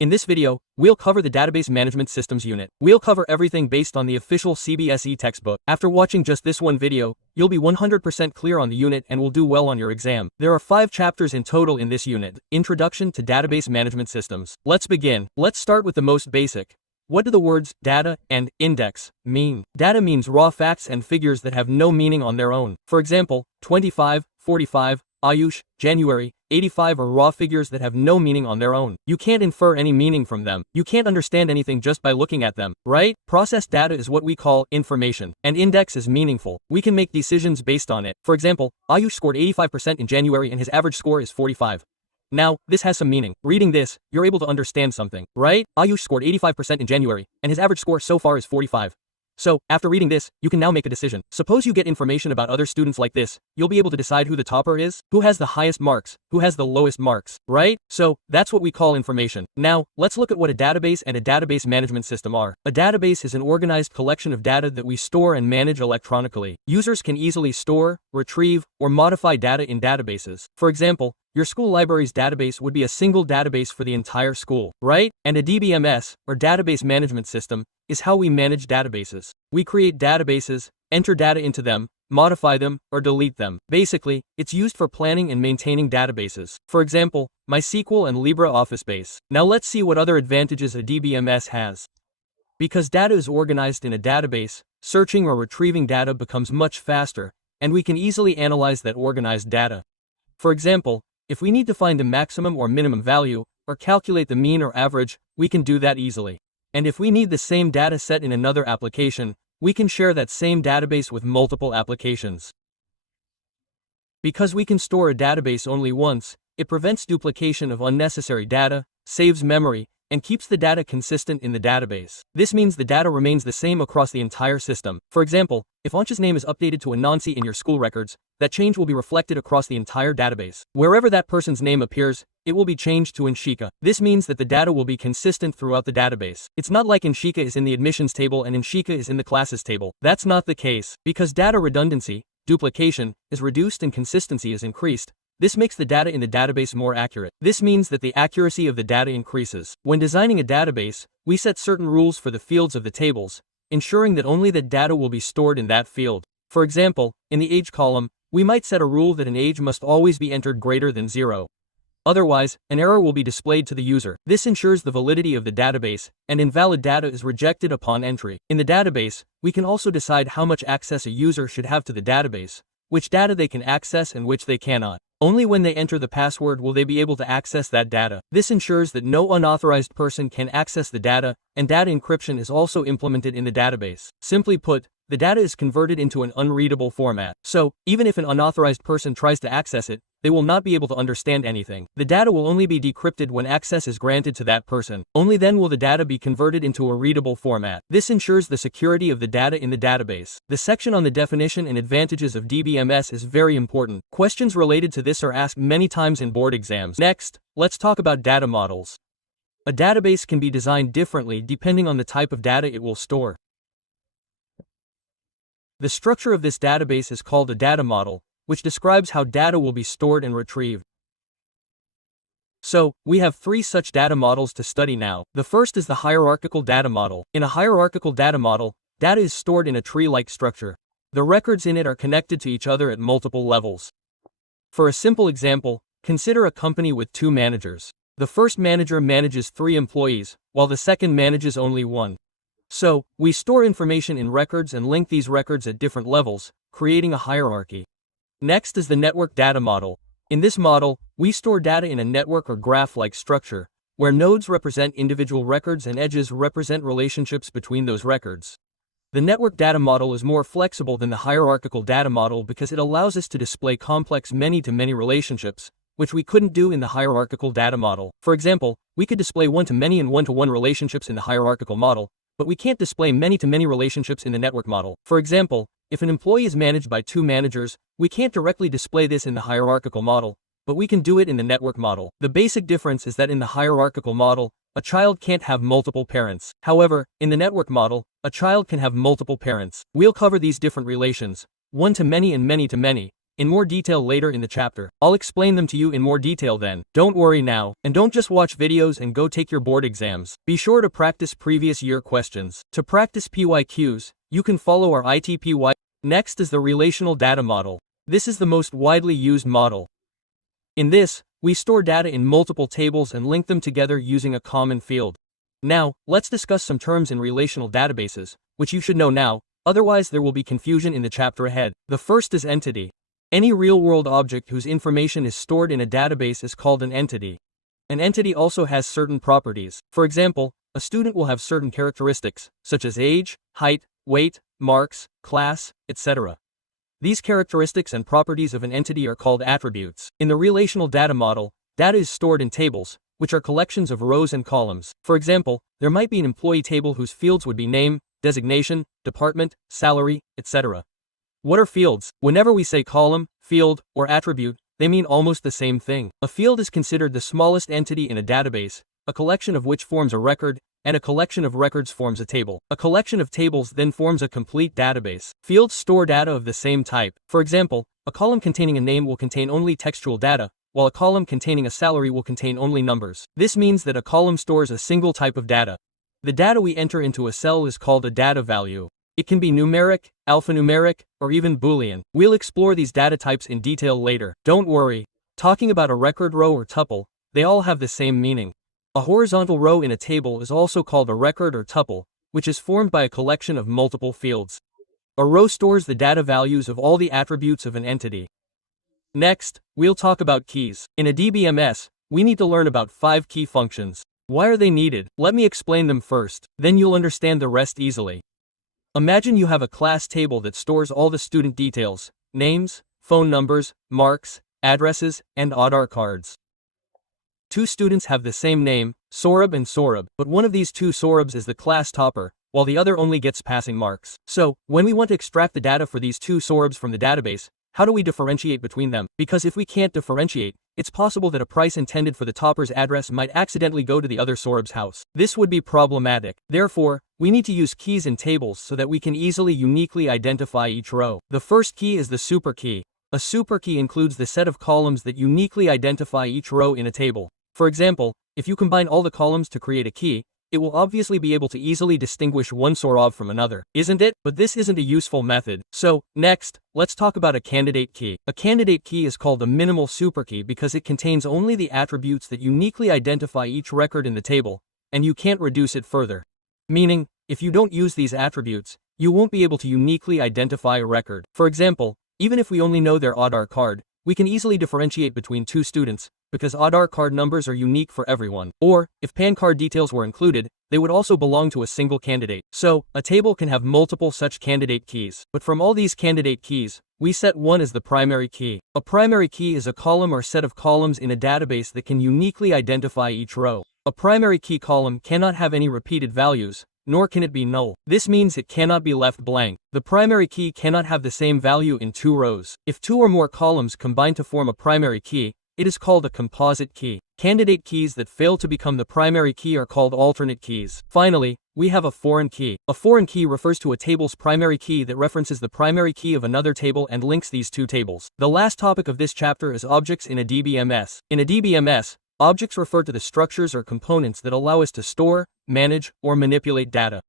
In this video, we'll cover the Database Management Systems unit. We'll cover everything based on the official CBSE textbook. After watching just this one video, you'll be 100% clear on the unit and will do well on your exam. There are 5 chapters in total in this unit. Introduction to Database Management Systems. Let's begin. Let's start with the most basic. What do the words data and index mean? Data means raw facts and figures that have no meaning on their own. For example, 25, 45, Ayush, January, 85 are raw figures that have no meaning on their own. You can't infer any meaning from them. You can't understand anything just by looking at them, right? Processed data is what we call information, and index is meaningful. We can make decisions based on it. For example, Ayush scored 85% in January and his average score is 45. Now, this has some meaning. Reading this, you're able to understand something, right? Ayush scored 85% in January, and his average score so far is 45. So, after reading this, you can now make a decision. Suppose you get information about other students like this, you'll be able to decide who the topper is, who has the highest marks, who has the lowest marks, right? So, that's what we call information. Now, let's look at what a database and a database management system are. A database is an organized collection of data that we store and manage electronically. Users can easily store, retrieve, or modify data in databases. For example, your school library's database would be a single database for the entire school, right? And a DBMS, or database management system, is how we manage databases. We create databases, enter data into them, modify them, or delete them. Basically, it's used for planning and maintaining databases. For example, MySQL and LibreOffice Base. Now let's see what other advantages a DBMS has. Because data is organized in a database, searching or retrieving data becomes much faster, and we can easily analyze that organized data. For example, if we need to find the maximum or minimum value, or calculate the mean or average, we can do that easily. And if we need the same data set in another application, we can share that same database with multiple applications. Because we can store a database only once, it prevents duplication of unnecessary data, saves memory, and keeps the data consistent in the database. This means the data remains the same across the entire system. For example, if Ansh's name is updated to Anansi in your school records, that change will be reflected across the entire database. Wherever that person's name appears, it will be changed to Anshika. This means that the data will be consistent throughout the database. It's not like Anshika is in the admissions table and Anshika is in the classes table. That's not the case. Because data redundancy, duplication, is reduced and consistency is increased, this makes the data in the database more accurate. This means that the accuracy of the data increases. When designing a database, we set certain rules for the fields of the tables, ensuring that only the data will be stored in that field. For example, in the age column, we might set a rule that an age must always be entered greater than 0. Otherwise, an error will be displayed to the user. This ensures the validity of the database, and invalid data is rejected upon entry. In the database, we can also decide how much access a user should have to the database, which data they can access and which they cannot. Only when they enter the password will they be able to access that data. This ensures that no unauthorized person can access the data, and data encryption is also implemented in the database. Simply put, the data is converted into an unreadable format. So, even if an unauthorized person tries to access it, they will not be able to understand anything. The data will only be decrypted when access is granted to that person. Only then will the data be converted into a readable format. This ensures the security of the data in the database. The section on the definition and advantages of DBMS is very important. Questions related to this are asked many times in board exams. Next, let's talk about data models. A database can be designed differently depending on the type of data it will store. The structure of this database is called a data model, which describes how data will be stored and retrieved. So, we have 3 such data models to study now. The first is the hierarchical data model. In a hierarchical data model, data is stored in a tree-like structure. The records in it are connected to each other at multiple levels. For a simple example, consider a company with 2 managers. The first manager manages 3 employees, while the second manages only 1. So, we store information in records and link these records at different levels, creating a hierarchy. Next is the network data model. In this model, we store data in a network or graph-like structure, where nodes represent individual records and edges represent relationships between those records. The network data model is more flexible than the hierarchical data model because it allows us to display complex many-to-many relationships, which we couldn't do in the hierarchical data model. For example, we could display one-to-many and one-to-one relationships in the hierarchical model, but we can't display many-to-many relationships in the network model. For example, if an employee is managed by 2 managers, we can't directly display this in the hierarchical model, but we can do it in the network model. The basic difference is that in the hierarchical model, a child can't have multiple parents. However, in the network model, a child can have multiple parents. We'll cover these different relations, one-to-many and many-to-many, in more detail later in the chapter. I'll explain them to you in more detail then. Don't worry now, and don't just watch videos and go take your board exams. Be sure to practice previous year questions. To practice PYQs, you can follow our ITPY. Next is the relational data model. This is the most widely used model. In this, we store data in multiple tables and link them together using a common field. Now, let's discuss some terms in relational databases, which you should know now, otherwise there will be confusion in the chapter ahead. The first is entity. Any real-world object whose information is stored in a database is called an entity. An entity also has certain properties. For example, a student will have certain characteristics, such as age, height, weight, marks, class, etc. These characteristics and properties of an entity are called attributes. In the relational data model, data is stored in tables, which are collections of rows and columns. For example, there might be an employee table whose fields would be name, designation, department, salary, etc. What are fields? Whenever we say column, field, or attribute, they mean almost the same thing. A field is considered the smallest entity in a database, a collection of which forms a record, and a collection of records forms a table. A collection of tables then forms a complete database. Fields store data of the same type. For example, a column containing a name will contain only textual data, while a column containing a salary will contain only numbers. This means that a column stores a single type of data. The data we enter into a cell is called a data value. It can be numeric, alphanumeric, or even Boolean. We'll explore these data types in detail later. Don't worry. Talking about a record row or tuple, they all have the same meaning. A horizontal row in a table is also called a record or tuple, which is formed by a collection of multiple fields. A row stores the data values of all the attributes of an entity. Next, we'll talk about keys. In a DBMS, we need to learn about 5 key functions. Why are they needed? Let me explain them first, then you'll understand the rest easily. Imagine you have a class table that stores all the student details, names, phone numbers, marks, addresses, and Aadhaar cards. 2 students have the same name, Saurabh and Saurabh, but one of these 2 Saurabhs is the class topper, while the other only gets passing marks. So, when we want to extract the data for these 2 Saurabhs from the database, how do we differentiate between them? Because if we can't differentiate, it's possible that a price intended for the topper's address might accidentally go to the other Saurabh's house. This would be problematic. Therefore, we need to use keys in tables so that we can easily uniquely identify each row. The first key is the superkey. A superkey includes the set of columns that uniquely identify each row in a table. For example, if you combine all the columns to create a key, it will obviously be able to easily distinguish one Saurabh from another, isn't it? But this isn't a useful method. So, next, let's talk about a candidate key. A candidate key is called a minimal superkey because it contains only the attributes that uniquely identify each record in the table, and you can't reduce it further. Meaning, if you don't use these attributes, you won't be able to uniquely identify a record. For example, even if we only know their Aadhaar card, we can easily differentiate between 2 students, because Aadhaar card numbers are unique for everyone. Or, if PAN card details were included, they would also belong to a single candidate. So, a table can have multiple such candidate keys. But from all these candidate keys, we set one as the primary key. A primary key is a column or set of columns in a database that can uniquely identify each row. A primary key column cannot have any repeated values, nor can it be null. This means it cannot be left blank. The primary key cannot have the same value in 2 rows. If 2 or more columns combine to form a primary key, it is called a composite key. Candidate keys that fail to become the primary key are called alternate keys. Finally, we have a foreign key. A foreign key refers to a table's primary key that references the primary key of another table and links these 2 tables. The last topic of this chapter is objects in a DBMS. In a DBMS, objects refer to the structures or components that allow us to store, manage, or manipulate data.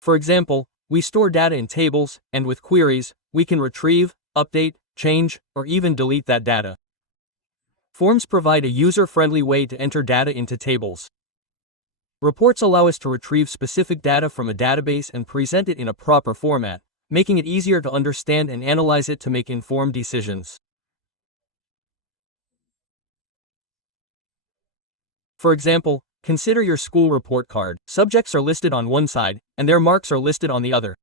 For example, we store data in tables, and with queries, we can retrieve, update, change, or even delete that data. Forms provide a user-friendly way to enter data into tables. Reports allow us to retrieve specific data from a database and present it in a proper format, making it easier to understand and analyze it to make informed decisions. For example, consider your school report card. Subjects are listed on one side, and their marks are listed on the other.